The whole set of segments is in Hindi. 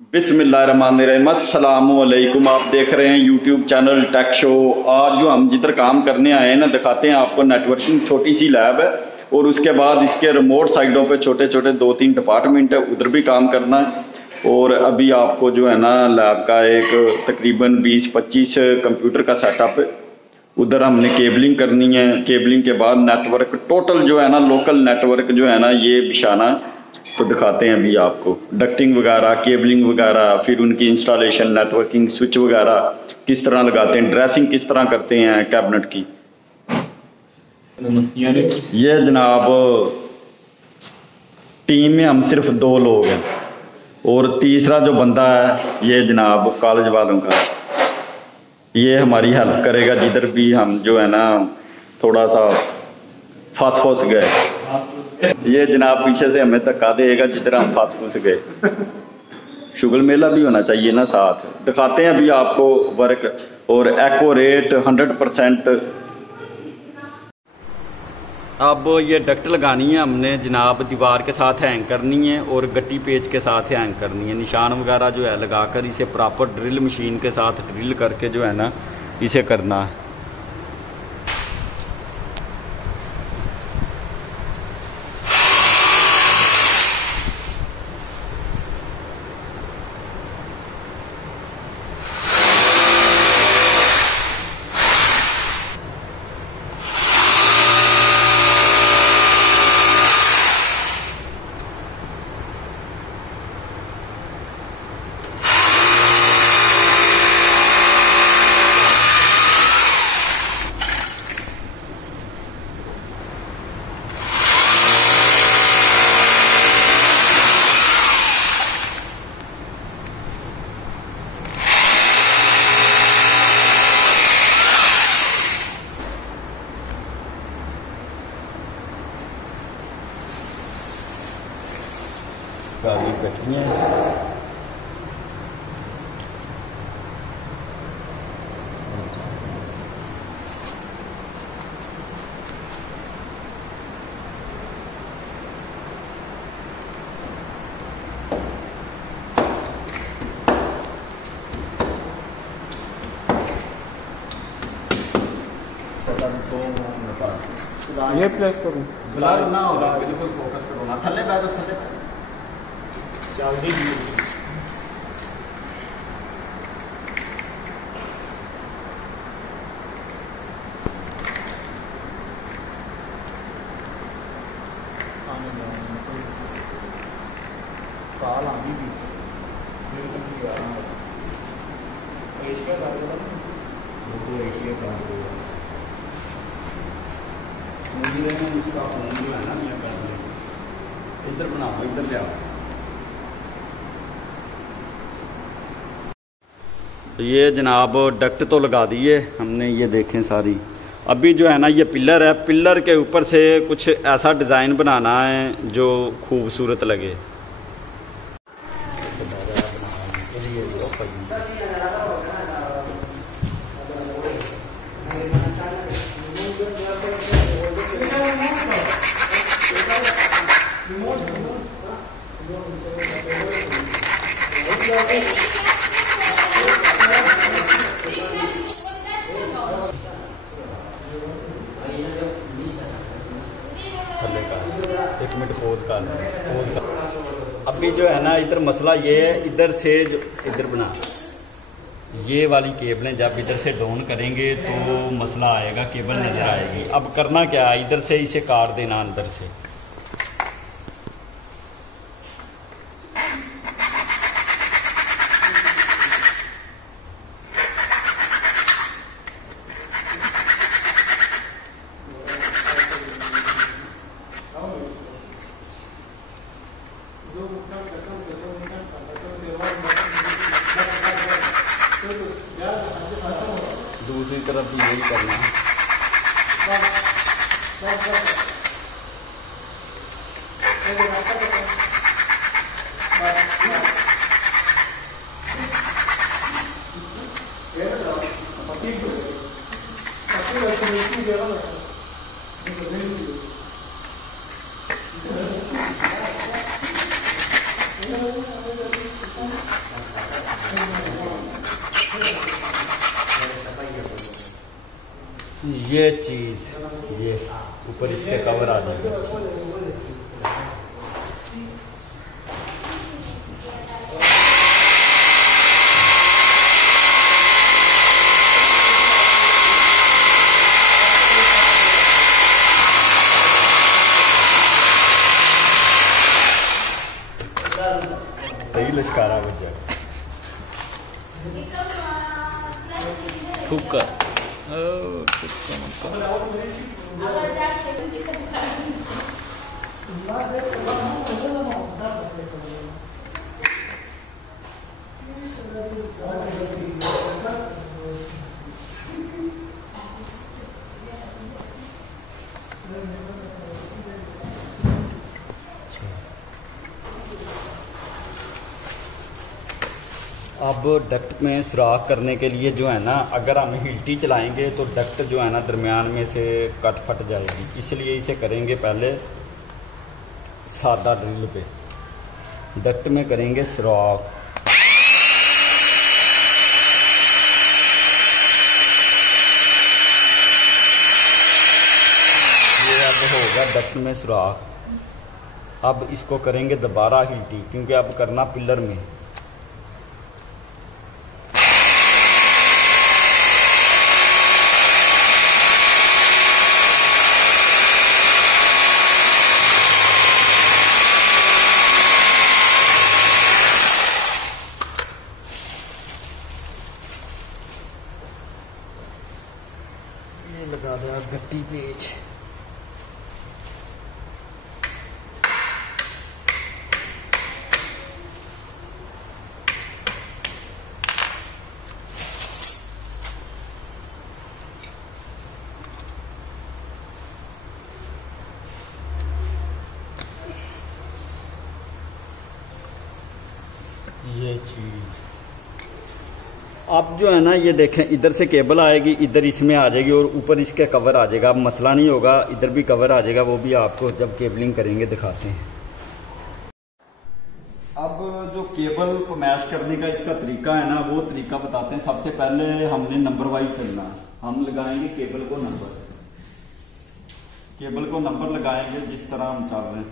बिस्मिल्लाहिर्रहमानिर्रहीम। अस्सलामुअलैकुम। आप देख रहे हैं यूट्यूब चैनल टेक शो। आज जो हम जिधर काम करने आए हैं ना, दिखाते हैं आपको। नेटवर्किंग छोटी सी लैब है और उसके बाद इसके रिमोट साइडों पे छोटे छोटे 2-3 डिपार्टमेंट है, उधर भी काम करना है। और अभी आपको जो है ना लैब का एक तकरीबन 20-25 कंप्यूटर का सेटअप है, उधर हमने केबलिंग करनी है। केबलिंग के बाद नेटवर्क टोटल जो है ना, लोकल नेटवर्क जो है ना ये बिछाना। तो दिखाते हैं अभी आपको डक्टिंग वगैरह, केबलिंग वगैरह, फिर उनकी इंस्टॉलेशन, नेटवर्किंग स्विच वगैरह किस तरह लगाते हैं, ड्रेसिंग किस तरह करते हैं कैबिनेट की। ये जनाब टीम में हम सिर्फ 2 लोग हैं और तीसरा जो बंदा है ये जनाब कॉलेज वालों का, ये हमारी हेल्प करेगा जिधर भी हम जो है ना थोड़ा सा फंस गए। ये जनाब पीछे से हमें धक्का देगा जिधर हम फंस गए। शुगर मेला भी होना चाहिए ना साथ। दिखाते हैं अभी आपको वर्क और एक्यूरेट 100%। अब ये डक्ट लगानी है हमने जनाब, दीवार के साथ हैंग करनी है और गट्टी पेच के साथ हैंग करनी है। निशान वगैरह जो है लगाकर इसे प्रॉपर ड्रिल मशीन के साथ ड्रिल करके जो है ना इसे करना है। काफ़ी गट्टियाँ ये प्लेस करूँ ना होगा, बिल्कुल फोकस करो ना। थल्ले बैठो, थल्ले जल्दी काल आनी भी एशिया का एशिया का उसका फोन जो है ना मैं कर दिया। इधर बनाओ, इधर जाओ। ये जनाब डक्ट तो लगा दिए हमने, ये देखें सारी। अभी जो है ना ये पिलर है, पिलर के ऊपर से कुछ ऐसा डिज़ाइन बनाना है जो खूबसूरत लगे। थल्ले का 1 मिनट पोज कर। अभी जो है ना इधर मसला ये है, इधर से जो इधर बना ये वाली केबलें जब इधर से डाउन करेंगे तो मसला आएगा, केबल नज़र आएगी। अब करना क्या है, इधर से इसे काट देना अंदर से। दूसरी तरफ भी यही करना है। ये चीज़, ये ऊपर इसके कवर आ जाएगा। सही लश्कारा बच जाएगा। थूक कर अब डक्ट में सुराख करने के लिए जो है ना, अगर हम हील्टी चलाएंगे तो डक्ट जो है ना दरमियान में से कट फट जाएगी, इसलिए इसे करेंगे पहले सादा ड्रिल पे। डक्ट में करेंगे सुराख। ये अब होगा डक्ट में सुराख। अब इसको करेंगे दोबारा हील्टी, क्योंकि अब करना पिलर में। लगा दो गट्टी पेच। ये चीज़ अब जो है ना, ये देखें, इधर से केबल आएगी, इधर इसमें आ जाएगी और ऊपर इसके कवर आ जाएगा। अब मसला नहीं होगा, इधर भी कवर आ जाएगा, वो भी आपको जब केबलिंग करेंगे दिखाते हैं। अब जो केबल को मैश करने का इसका तरीका है ना, वो तरीका बताते हैं। सबसे पहले हमने नंबर वाइज चलना। हम लगाएंगे केबल को नंबर, केबल को नंबर लगाएंगे जिस तरह हम चल रहे हैं।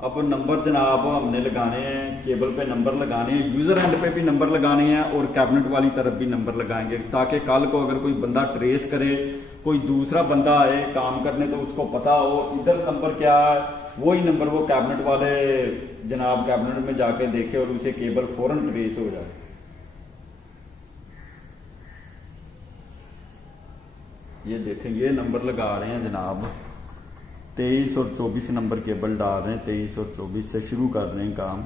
अब नंबर जनाब हमने लगाने हैं, केबल पे नंबर लगाने हैं, यूजर एंड पे भी नंबर लगाने हैं और कैबिनेट वाली तरफ भी नंबर लगाएंगे, ताकि कल को अगर कोई बंदा ट्रेस करे, कोई दूसरा बंदा आए काम करने तो उसको पता हो इधर नंबर क्या है, वही नंबर वो कैबिनेट वाले जनाब कैबिनेट में जाके देखे और उसे केबल फौरन ट्रेस हो जाए। ये देखें, ये नंबर लगा रहे हैं जनाब, 23 और 24 नंबर केबल डाल रहे हैं। 23 और 24 से शुरू कर रहे हैं काम।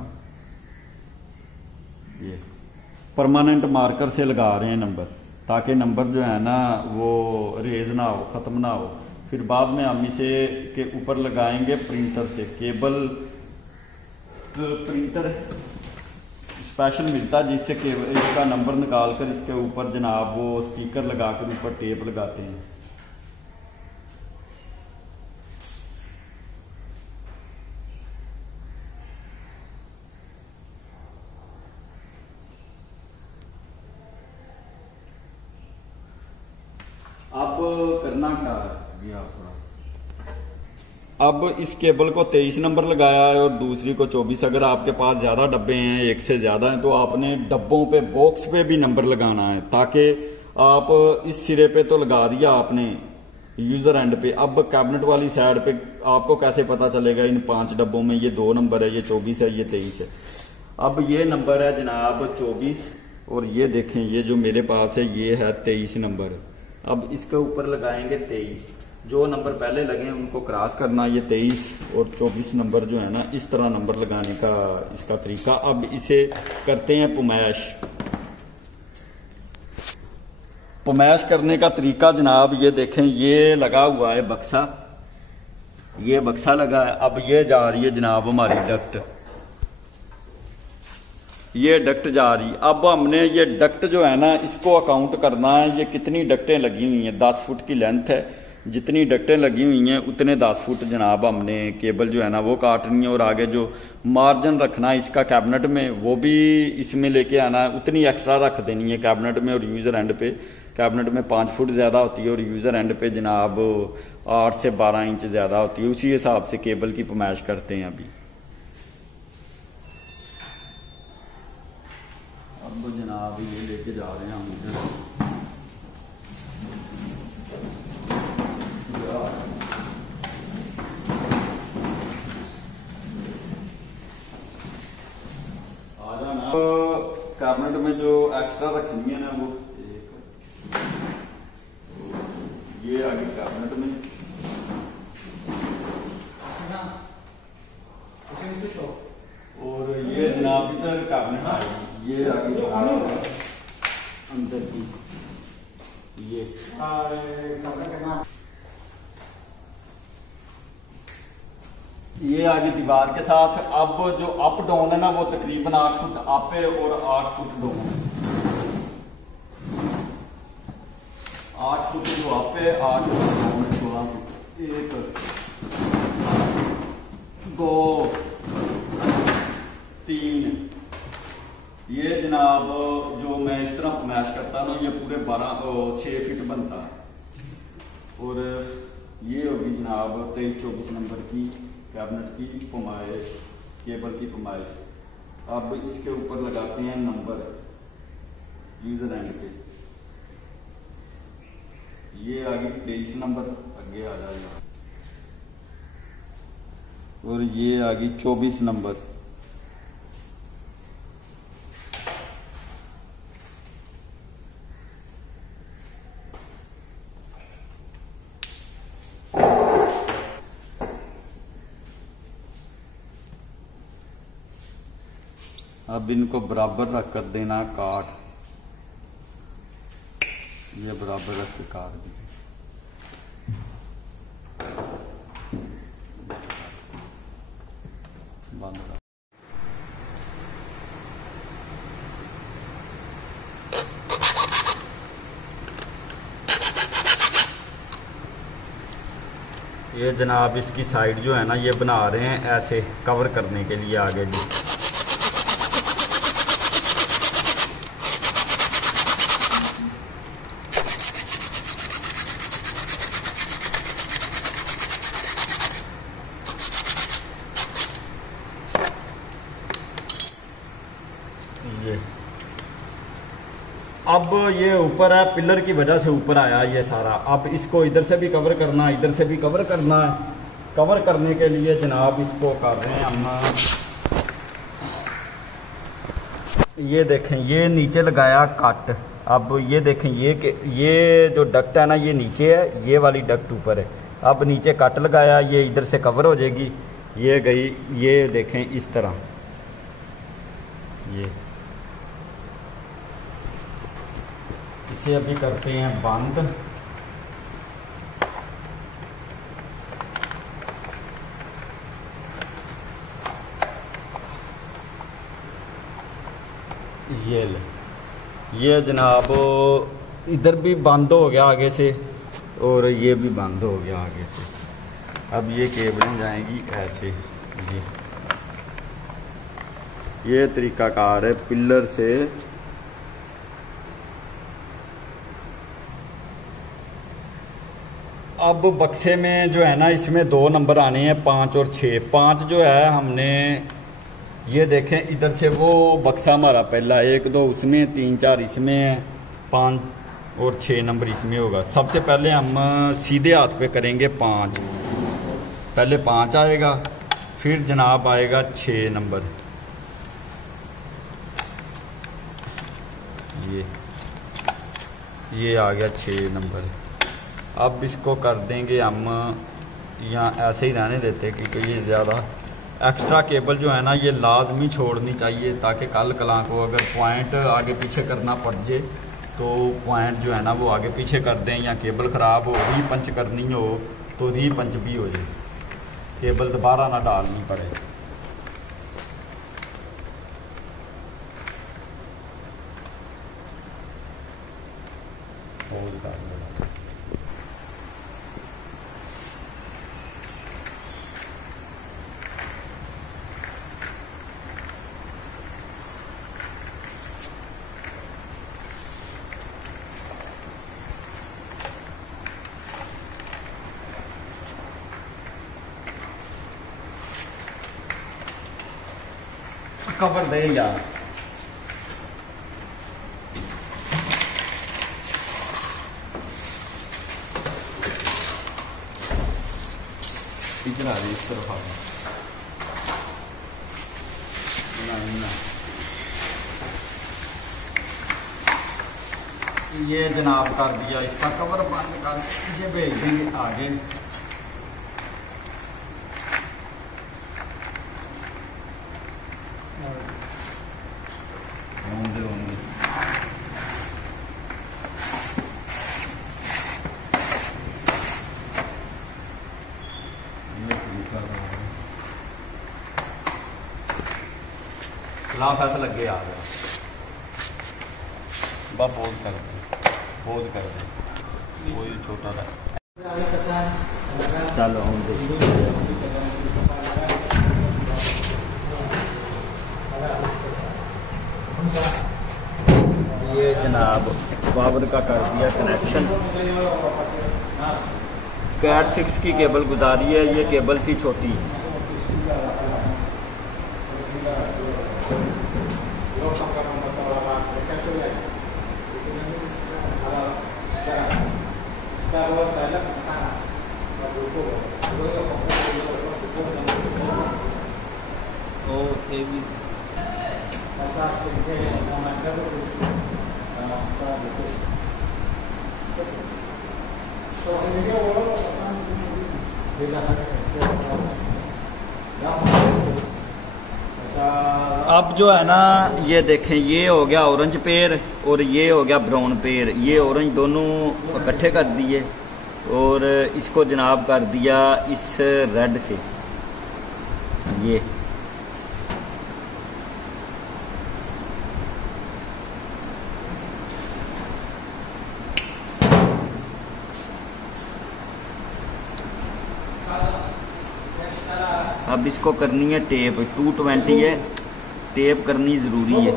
ये परमानेंट मार्कर से लगा रहे हैं नंबर, ताकि नंबर जो है ना वो रेज ना हो, ख़त्म ना हो। फिर बाद में हम इसे के ऊपर लगाएंगे प्रिंटर से केबल। प्रिंटर स्पेशल मिलता है जिससे केबल इसका नंबर निकाल कर इसके ऊपर जनाब वो स्टिकर लगाकर ऊपर टेप लगाते हैं। अब करना क्या है, अब इस केबल को 23 नंबर लगाया है और दूसरी को 24। अगर आपके पास ज्यादा डब्बे हैं, एक से ज्यादा हैं, तो आपने डब्बों पे, बॉक्स पे भी नंबर लगाना है, ताकि आप इस सिरे पे तो लगा दिया आपने यूजर एंड पे। अब कैबिनेट वाली साइड पे आपको कैसे पता चलेगा इन 5 डब्बों में ये 2 नंबर है, ये 24 है, ये 23 है। अब ये नंबर है जनाब 24 और ये देखें, ये जो मेरे पास है ये है 23 नंबर। अब इसके ऊपर लगाएंगे 23। जो नंबर पहले लगे हैं उनको क्रॉस करना। ये 23 और 24 नंबर जो है ना, इस तरह नंबर लगाने का इसका तरीका। अब इसे करते हैं पुमैश। पुमैश करने का तरीका जनाब ये देखें, ये लगा हुआ है बक्सा, ये बक्सा लगा है। अब ये जा रही है जनाब हमारी डक्ट, ये डक्ट जा रही। अब हमने ये डक्ट जो है ना, इसको अकाउंट करना है, ये कितनी डक्टें लगी हुई हैं। 10 फुट की लेंथ है, जितनी डक्टें लगी हुई हैं उतने 10 फुट जनाब हमने केबल जो है ना वो काटनी है। और आगे जो मार्जिन रखना है इसका कैबिनेट में, वो भी इसमें लेके आना है, उतनी एक्स्ट्रा रख देनी है कैबिनेट में और यूजर एंड पे, कैबिनेट में 5 फुट ज़्यादा होती है और यूज़र एंड पे जनाब 8 से 12 इंच ज़्यादा होती है। उसी हिसाब से केबल की फरमाइश करते हैं अभी। अब जनाब ये लेके जा रहे हैं हम इधर। कैबिनेट में जो एक्स्ट्रा रखनी है ना वो एक ये आगे कैबिनेट में और ये जनाब इधर कैबिनेट आएगी। ये आगे अंदर की ये आगे दीवार के साथ। अब जो अप डाउन है ना वो तकरीबन 8 फुट अप है और 8 फुट डाउन है। 8 फुट जो अप है 8 फुट डाउन है। 16 फुट 1 2 3 ये जनाब जो मैं इस तरह फरमाइश करता ना ये पूरे 6 फीट बनता है। और ये होगी जनाब 23-24 नंबर की कैबिनेट की फरमाइश, केबल की फरमाइश। अब इसके ऊपर लगाते हैं नंबर यूजर एंड पे। ये आगे 23 नंबर आगे आ जाएगा और ये आगे 24 नंबर। अब इनको बराबर रख कर देना काट। ये बराबर रख के काट दी। बंद कर। ये जनाब इसकी साइड जो है ना ये बना रहे हैं ऐसे कवर करने के लिए आगे भी। ये अब ये ऊपर है, पिलर की वजह से ऊपर आया ये सारा। अब इसको इधर से भी कवर करना, इधर से भी कवर करना है। कवर करने के लिए जनाब इसको कर रहे हैं हम। ये देखें ये नीचे लगाया कट। अब ये देखें ये जो डक्ट है ना ये नीचे है, ये वाली डक्ट ऊपर है। अब नीचे कट लगाया, ये इधर से कवर हो जाएगी। ये गई, ये देखें इस तरह। ये इसे अभी करते हैं बंद। ये जनाब इधर भी बंद हो गया आगे से और ये भी बंद हो गया आगे से। अब ये केबलें जाएंगी ऐसे। ये तरीकाकार है पिलर से। अब बक्से में जो है ना इसमें 2 नंबर आने हैं 5 और 6। 5 जो है हमने ये देखें इधर से वो बक्सा हमारा पहला 1 2 उसमें 3 4 इसमें 5 और 6 नंबर इसमें होगा। सबसे पहले हम सीधे हाथ पे करेंगे 5। पहले 5 आएगा, फिर जनाब आएगा 6 नंबर। ये आ गया 6 नंबर। अब इसको कर देंगे हम यहाँ ऐसे ही रहने देते हैं क्योंकि ये ज़्यादा एक्स्ट्रा केबल जो है ना ये लाजमी छोड़नी चाहिए ताकि कल कलां को अगर पॉइंट आगे पीछे करना पड़ जाए तो पॉइंट जो है ना वो आगे पीछे कर दें, या केबल ख़राब हो री पंच करनी हो तो री पंच भी हो जाए, केबल दोबारा ना डालनी पड़े। कवर दे यार। इधर आ रही इस तरफ आ ये जनाब कर दिया इसका कवर बंद कर, इसे भेज देंगे आगे। खिलाफ ऐसा लगे आ गया बा बहुत कर दे वही छोटा था। चलो हम ये जनाब पावर का कर दिया कनेक्शन। कैट 6 की केबल गुजारी है, ये केबल थी छोटी। अब जो है ना ये देखें, ये हो गया ऑरेंज पेयर और ये हो गया ब्राउन पेयर। ये ऑरेंज दोनों इकट्ठे कर दिए और इसको जनाब कर दिया इस रेड से। ये अब इसको करनी है टेप। 220 है, टेप करनी ज़रूरी है।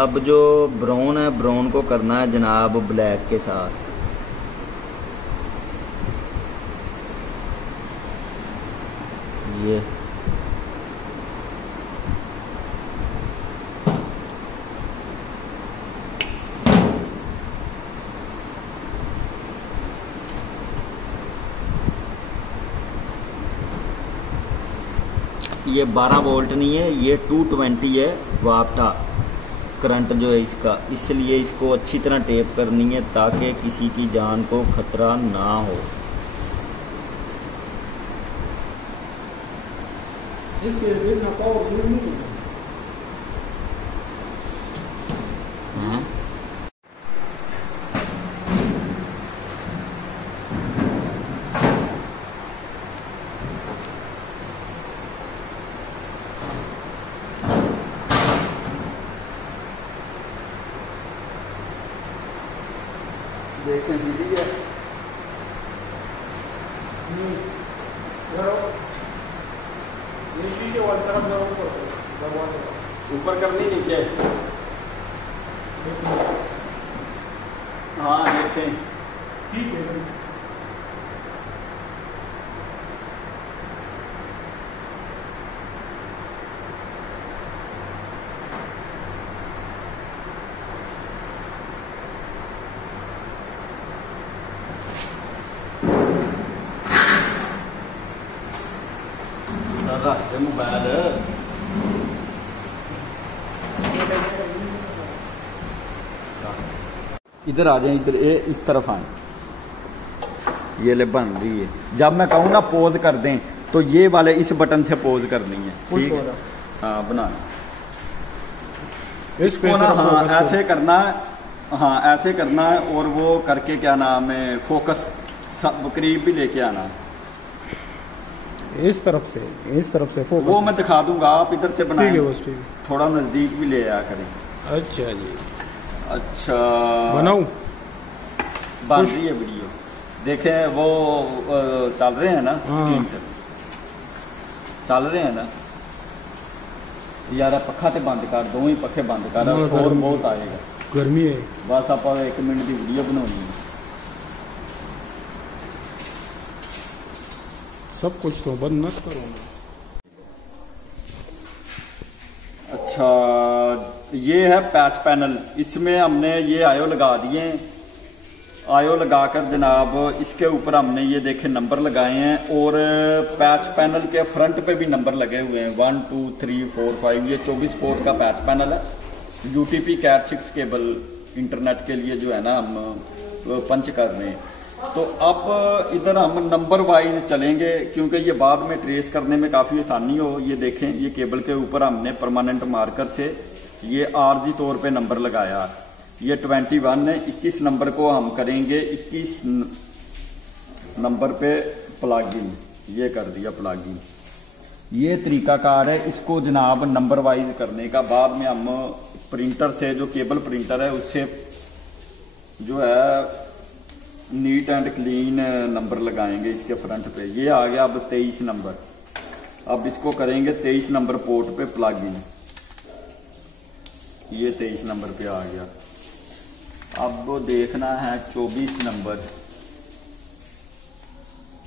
अब जो ब्राउन है, ब्राउन को करना है जनाब ब्लैक के साथ। ये ये 12 वोल्ट नहीं है, ये 220 है वाट करंट जो है इसका। इसलिए इसको अच्छी तरह टेप करनी है ताकि किसी की जान को खतरा ना हो। इसके बिना पावर नहीं है। देखें सीधी है। ये शीशे वाली तरफ ऊपर करनी नीचे। हाँ देखें, ठीक है। मोबाइल इधर आ जाए, इधर ये इस तरफ आए। ये ले बन रही है। जब मैं कहूँ ना पोज कर दें तो ये वाले इस बटन से पोज करनी है, ठीक है? हाँ बना इसको ना, हाँ ऐसे करना है, हाँ ऐसे करना है और वो करके क्या नाम है फोकस करीब भी लेके आना है। इस तरफ से फोकस वो मैं दिखा दूंगा, आप इधर से बनाएं। ठीक है बस, ठीक है। थोड़ा नजदीक भी ले आया करें। अच्छा जी, अच्छा बनाऊं? बन रही है वीडियो, देखें वो चल रहे हैं ना, स्क्रीन पे चल रहे हैं ना यार। पखा तो बंद कर, दो ही पखे बंद कर, शोर बहुत आएगा, गर्मी है। बस आप 1 मिनट की वीडियो बनानी है। सब कुछ तो बंद मत करो। अच्छा, ये है पैच पैनल, इसमें हमने ये आयो लगा दिए। आयो लगाकर जनाब इसके ऊपर हमने ये देखे नंबर लगाए हैं, और पैच पैनल के फ्रंट पे भी नंबर लगे हुए हैं 1 2 3 4 5। ये 24 पोर्ट का पैच पैनल है। UTP Cat 6 केबल इंटरनेट के लिए जो है ना हम पंच कर रहे हैं। तो अब इधर हम नंबर वाइज चलेंगे, क्योंकि ये बाद में ट्रेस करने में काफ़ी आसानी हो। ये देखें, ये केबल के ऊपर हमने परमानेंट मार्कर से ये आरजी तौर पे नंबर लगाया। ये 21 है, 21 नंबर को हम करेंगे 21 नंबर पे प्लग इन। ये कर दिया प्लग इन। ये तरीकाकार है इसको जनाब नंबर वाइज करने का। बाद में हम प्रिंटर से, जो केबल प्रिंटर है उससे जो है नीट एंड क्लीन नंबर लगाएंगे इसके फ्रंट पे। ये आ गया अब 23 नंबर। अब इसको करेंगे 23 नंबर पोर्ट पे प्लग इन। ये 23 नंबर पे आ गया। अब देखना है 24 नंबर,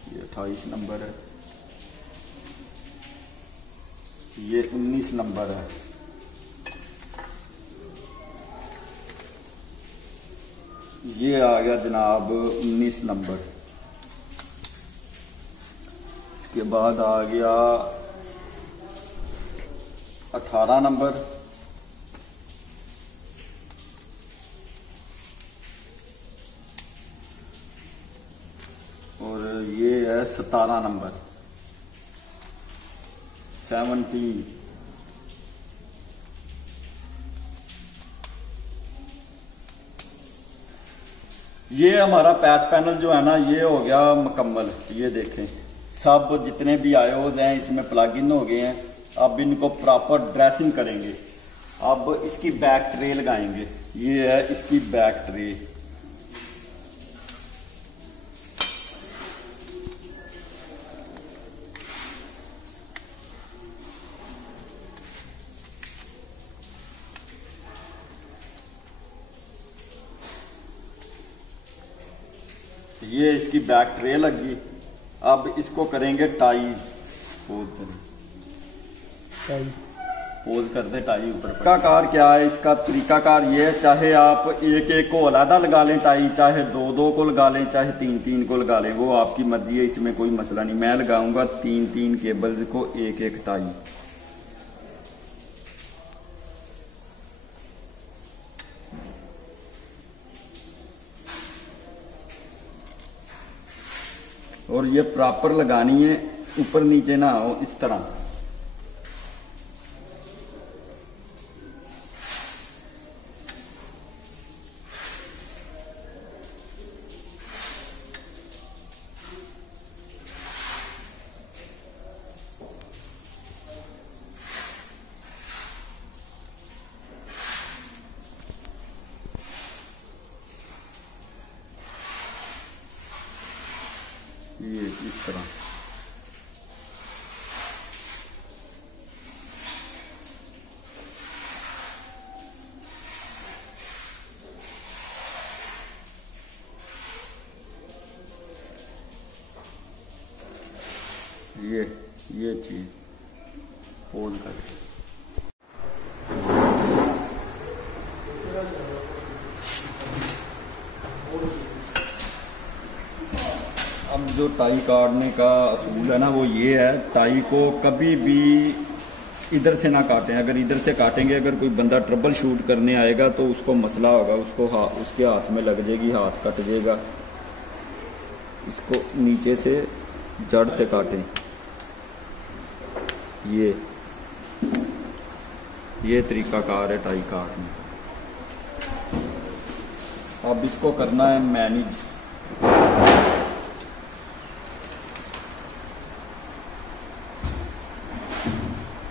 ये 28 नंबर है, ये 19 नंबर है, ये आ गया जनाब 19 नंबर। इसके बाद आ गया 18 नंबर, और ये है 17 नंबर 17। ये हमारा पैच पैनल जो है ना ये हो गया मुकम्मल। ये देखें सब जितने भी आयोज हैं इसमें प्लग इन हो गए हैं। अब इनको प्रॉपर ड्रेसिंग करेंगे। अब इसकी बैक ट्रे लगाएंगे। ये है इसकी बैक ट्रे। ये इसकी बैक ट्रे लगी। अब इसको करेंगे टाइज। पोज कर दे टाई ऊपर। तरीकाकार क्या है इसका? तरीकाकार ये है, चाहे आप एक एक को अलहदा लगा लें टाई, चाहे दो दो को लगा लें, चाहे तीन तीन को लगा लें, वो आपकी मर्जी है, इसमें कोई मसला नहीं। मैं लगाऊंगा तीन तीन केबल्स को एक एक टाई। और ये प्रॉपर लगानी है, ऊपर नीचे ना हो, इस तरह। ये इस तरह। ये चीज पोज करके अब जो टाई काटने का असूल है ना वो ये है, टाई को कभी भी इधर से ना काटें। अगर इधर से काटेंगे, अगर कोई बंदा ट्रबल शूट करने आएगा तो उसको मसला होगा, उसको उसके हाथ में लग जाएगी, हाथ कट जाएगा। इसको नीचे से जड़ से काटें। ये तरीकाकार है टाई काटने। अब इसको करना है मैनेज।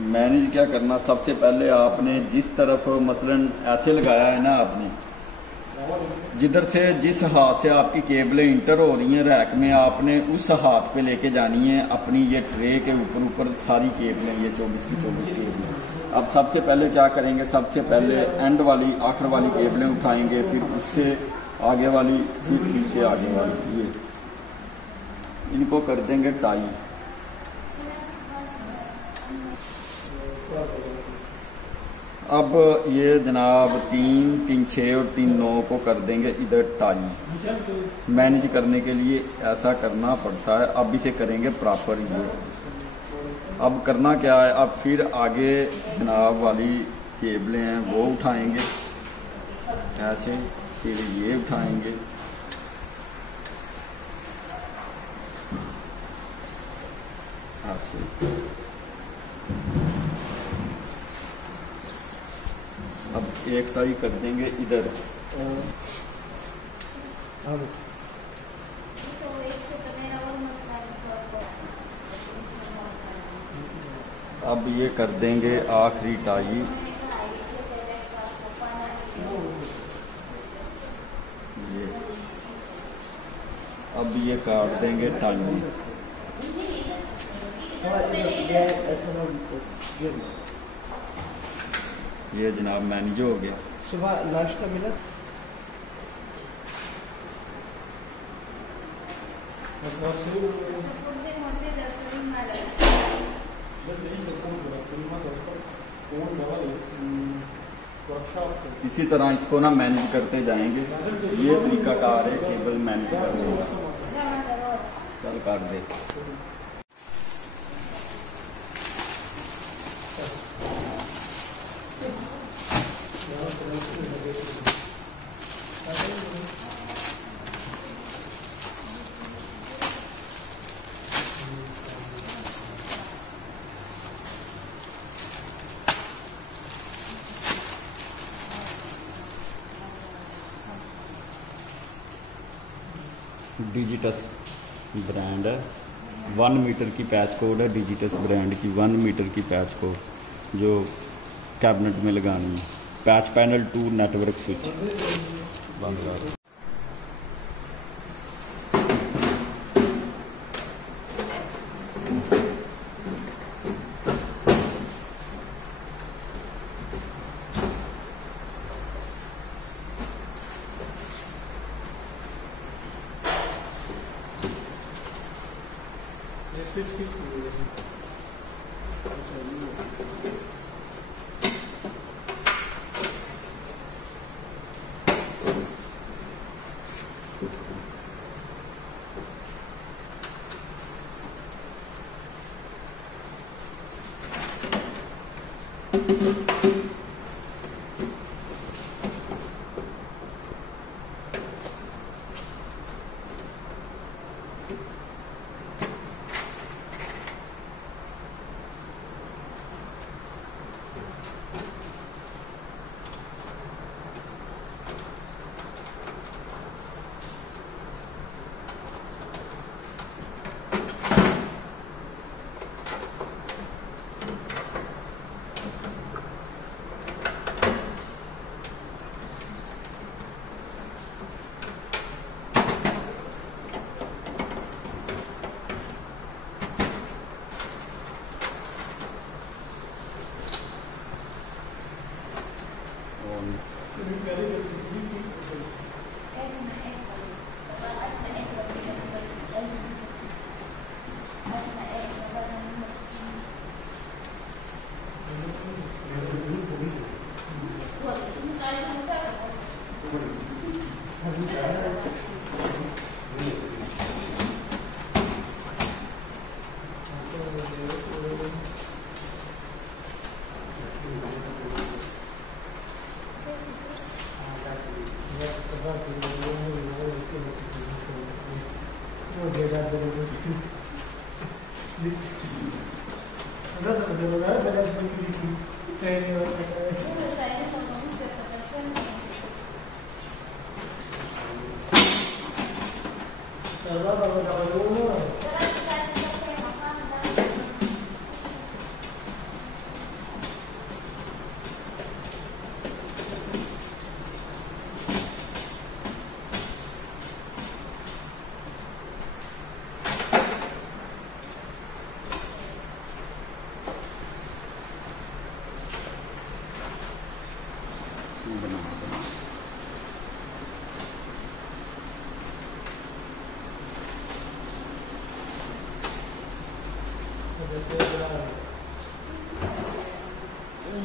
मैनेज क्या करना, सबसे पहले आपने जिस तरफ मसलन ऐसे लगाया है ना, आपने जिधर से जिस हाथ से आपकी केबलें इंटर हो रही हैं रैक में, आपने उस हाथ पे लेके जानी है अपनी ये ट्रे के ऊपर ऊपर सारी केबलें, ये 24 की 24 केबलें। अब सबसे पहले क्या करेंगे, सबसे पहले एंड वाली आखिर वाली केबलें उठाएंगे, फिर उससे आगे वाली, फिर उससे आगे वाली, ये इनको कर देंगे टाई। अब ये जनाब 3 3 6 और 3 9 को कर देंगे इधर टाई। मैनेज करने के लिए ऐसा करना पड़ता है। अब इसे करेंगे प्रॉपर ये। अब करना क्या है, अब फिर आगे जनाब वाली केबलें हैं वो उठाएंगे ऐसे, फिर ये उठाएंगे, ऐसे। अब एक टाई कर देंगे इधर। अब ये कर देंगे आखिरी टाई, ये। अब ये काट देंगे टाई। ये जनाब मैनेज हो गया। सुबह नाश्ता मिला? इसी तरह इसको ना मैनेज करते जाएंगे। ये तरीकाकार है केबल मैनेज करने का। चल काट दे। डिजिटस ब्रांड है, 1 मीटर की पैच कोड है। डिजिटस ब्रांड की 1 मीटर की पैच कोड जो कैबिनेट में लगानी है। पैच पैनल 2 नेटवर्क स्विच बंद कर।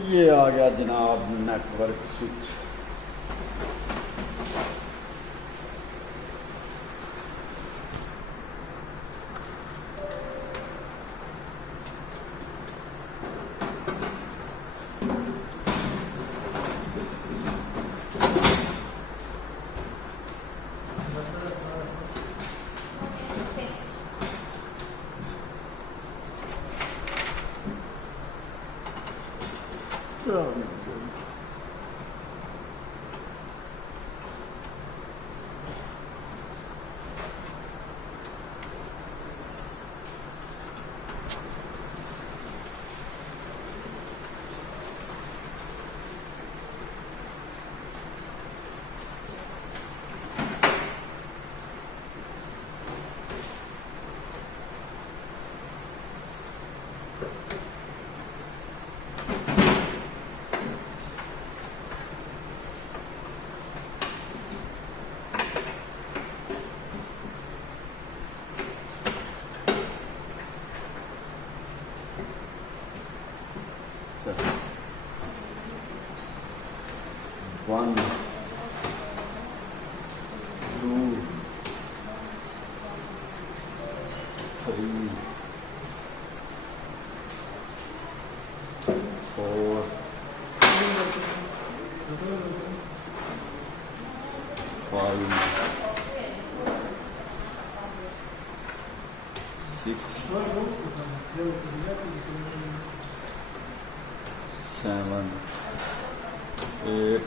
ये आ गया जनाब network switch. One, two, three, four, five, six, 7, 8,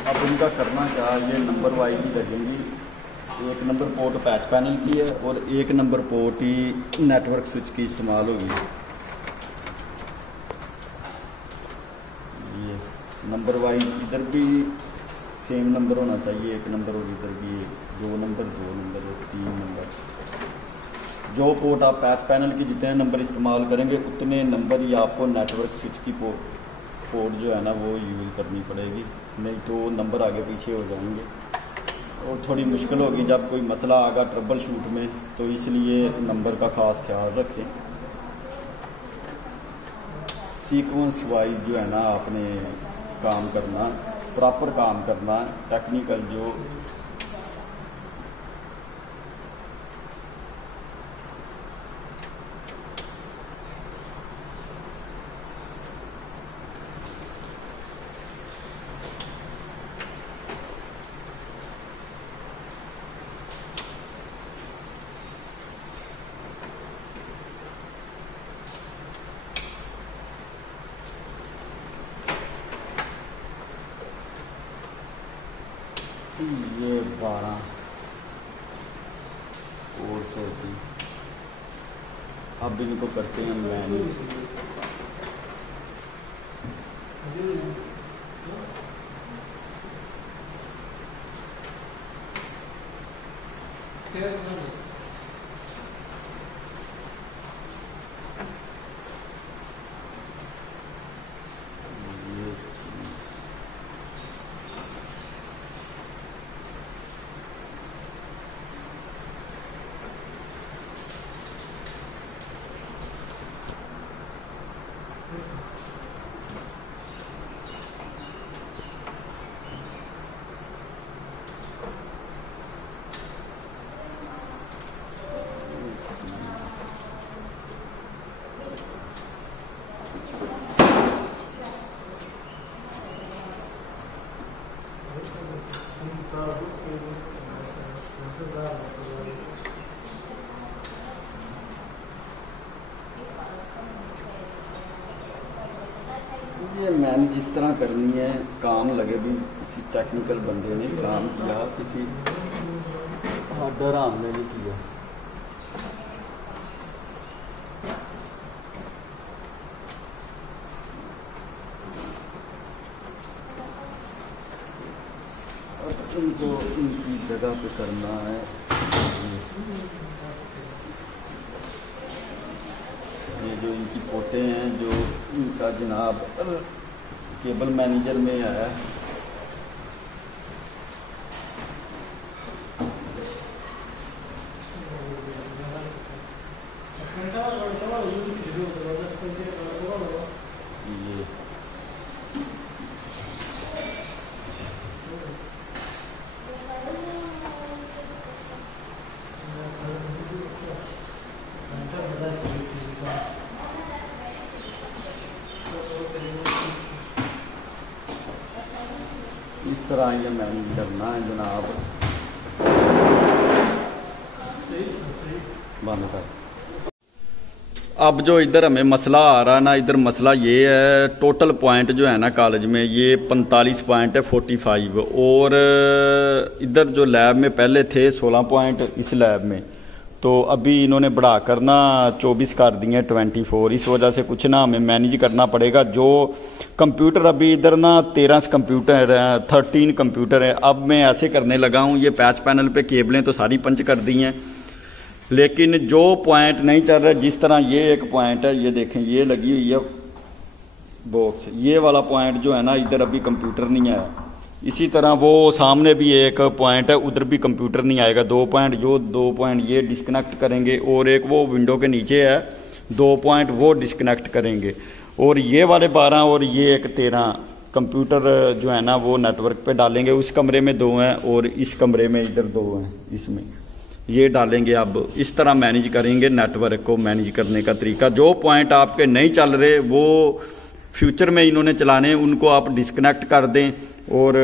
अब इनका करना क्या, ये नंबर वाइज ही लगेंगी। एक नंबर पोर्ट पैच पैनल की है और एक नंबर पोर्ट ही नेटवर्क स्विच की इस्तेमाल होगी। ये नंबर वाइज इधर भी सेम नंबर होना चाहिए, एक नंबर और इधर भी 2 नंबर और 3 नंबर। जो पोर्ट आप पैच पैनल की जितने नंबर इस्तेमाल करेंगे उतने नंबर ही आपको नेटवर्क स्विच की पोर्ट जो है ना वो यूज़ करनी पड़ेगी, नहीं तो नंबर आगे पीछे हो जाएंगे और थोड़ी मुश्किल होगी जब कोई मसला आएगा ट्रबल शूट में, तो इसलिए नंबर का ख़ास ख्याल रखें। सीक्वेंस वाइज जो है ना आपने काम करना, प्रॉपर काम करना, टेक्निकल जो ये 12 और 100 अब इनको करते हैं मैनुअल। ये मैंने जिस तरह करनी है, काम लगे भी किसी टेक्निकल बंदे ने काम किया, किसी हार्डर हमने नहीं किया। इनको इनकी जगह पे करना है। ये जो इनकी पोटे हैं, जो इनका जनाब केबल मैनेजर में है, ये इस तरह ये मैनेज करना है जनाब। बंद कर। अब जो इधर हमें मसला आ रहा है ना, इधर मसला ये है, टोटल पॉइंट जो है ना कॉलेज में ये 45 पॉइंट है 45, और इधर जो लैब में पहले थे 16 पॉइंट इस लैब में, तो अभी इन्होंने बढ़ा कर ना 24 कर दिए 24। इस वजह से कुछ ना हमें मैनेज करना पड़ेगा। जो कंप्यूटर अभी इधर ना 13 कंप्यूटर है, 13 कंप्यूटर है। अब मैं ऐसे करने लगा हूँ, ये पैच पैनल पे केबलें तो सारी पंच कर दी हैं, लेकिन जो पॉइंट नहीं चल रहा, जिस तरह ये एक पॉइंट है, ये देखें ये लगी हुई है बॉक्स, ये वाला पॉइंट जो है ना इधर अभी कंप्यूटर नहीं आया। इसी तरह वो सामने भी एक पॉइंट है, उधर भी कंप्यूटर नहीं आएगा। 2 पॉइंट, जो 2 पॉइंट ये डिस्कनेक्ट करेंगे, और एक वो विंडो के नीचे है 2 पॉइंट वो डिस्कनेक्ट करेंगे, और ये वाले 12 और ये एक 13 कंप्यूटर जो है ना वो नेटवर्क पे डालेंगे। उस कमरे में 2 हैं और इस कमरे में इधर 2 हैं, इसमें ये डालेंगे। अब इस तरह मैनेज करेंगे नेटवर्क को मैनेज करने का तरीका। जो पॉइंट आपके नहीं चल रहे वो फ्यूचर में इन्होंने चलाने, उनको आप डिस्कनेक्ट कर दें, और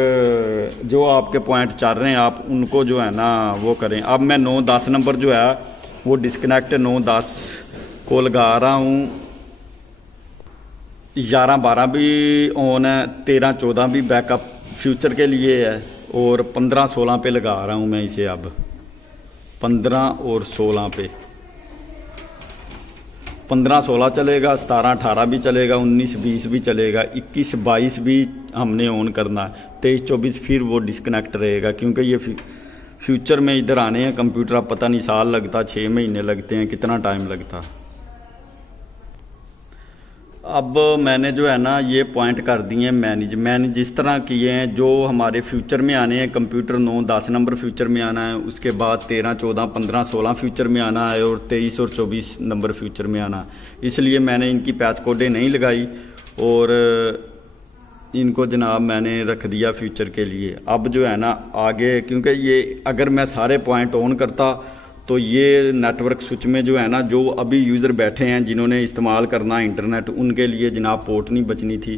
जो आपके पॉइंट चल रहे हैं आप उनको जो है ना वो करें। अब मैं 9-10 नंबर जो है वो डिस्कनेक्ट 9-10 को लगा रहा हूँ, 11-12 भी ऑन है, 13-14 भी बैकअप फ्यूचर के लिए है, और 15-16 पे लगा रहा हूँ मैं इसे। अब 15 और 16 पे 15-16 चलेगा, 17-18 भी चलेगा, 19-20 भी चलेगा, 21-22 भी हमने ऑन करना है, 23-24 फिर वो डिस्कनेक्ट रहेगा, क्योंकि ये फ्यूचर में इधर आने हैं कंप्यूटर। अब पता नहीं साल लगता, 6 महीने लगते हैं, कितना टाइम लगता। अब मैंने जो है ना ये पॉइंट कर दिए मैनेज इस तरह किए हैं, जो हमारे फ्यूचर में आने हैं कंप्यूटर 9-10 नंबर फ्यूचर में आना है, उसके बाद 13-14-15-16 फ्यूचर में आना है, और 23 और 24 नंबर फ्यूचर में आना है। इसलिए मैंने इनकी पैच कोडें नहीं लगाई और इनको जनाब मैंने रख दिया फ्यूचर के लिए। अब जो है ना आगे, क्योंकि ये अगर मैं सारे पॉइंट ऑन करता तो ये नेटवर्क स्विच में जो है ना, जो अभी यूज़र बैठे हैं जिन्होंने इस्तेमाल करना इंटरनेट, उनके लिए जनाब पोर्ट नहीं बचनी थी,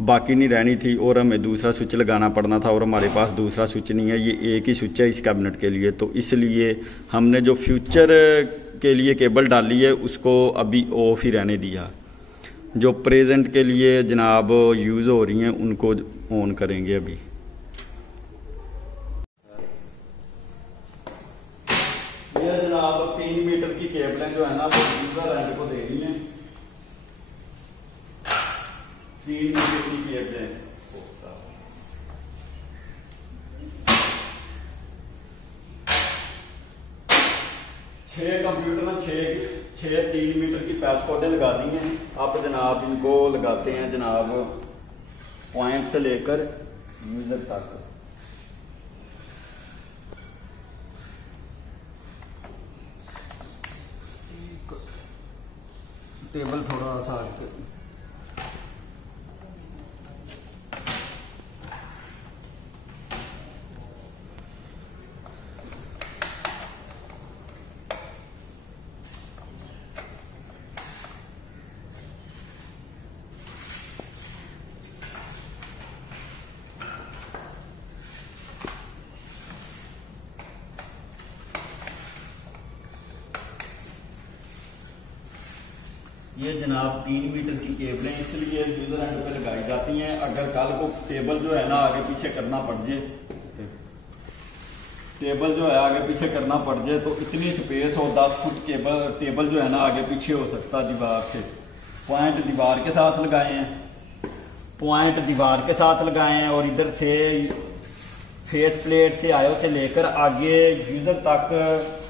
बाकी नहीं रहनी थी, और हमें दूसरा स्विच लगाना पड़ना था, और हमारे पास दूसरा स्विच नहीं है, ये एक ही स्विच है इस कैबिनेट के लिए। तो इसलिए हमने जो फ्यूचर के लिए केबल डाली है उसको अभी ऑफ ही रहने दिया। जो प्रेजेंट के लिए जनाब यूज़ हो रही हैं उनको ऑन करेंगे अभी। ये जनाब 3 मीटर की केबलें जो है ना वो यूजर एंड को देनी है। 3 मीटर की केबलें 6 कंप्यूटर में 6 3 मीटर की पैच कोडें लगा दी हैं। अब जनाब इनको लगाते हैं जनाब पॉइंट से लेकर यूजर तक। टेबल थोड़ा सा ये जनाब 3 मीटर की केबलें इसलिए यूजर एंड पे लगाई जाती हैं। अगर कल को टेबल जो है ना आगे पीछे करना पड़ जाए, टेबल जो है आगे पीछे करना पड़ जाए तो इतनी स्पेस हो, 10 फुट टेबल जो है ना आगे पीछे हो सकता दीवार से। पॉइंट दीवार के साथ लगाए हैं, पॉइंट दीवार के साथ लगाए हैं, और इधर से फेस प्लेट से आयो से लेकर आगे यूज़र तक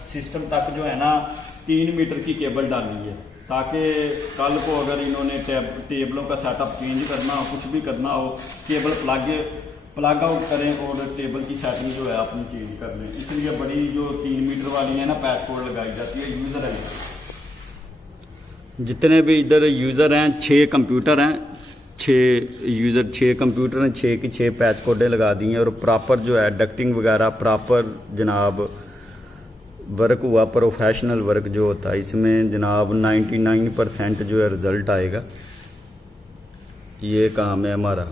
सिस्टम तक जो है ना 3 मीटर की केबल डाली है, ताकि कल को अगर इन्होंने टेबलों का सेटअप चेंज करना हो, कुछ भी करना हो, केबल प्लग आउट करें और टेबल की सेटिंग जो है अपनी चेंज कर लें। इसलिए बड़ी जो 3 मीटर वाली है ना पैच कोड लगाई जाती है। यूज़र है, जितने भी इधर यूज़र हैं 6 कंप्यूटर हैं, 6 कंप्यूटर हैं, 6 की 6 पैच कोडें लगा दी हैं और प्रॉपर जो है डक्टिंग वगैरह प्रॉपर जनाब वर्क हुआ, प्रोफेशनल वर्क जो होता है इसमें जनाब 99% जो है रिज़ल्ट आएगा। ये काम है हमारा।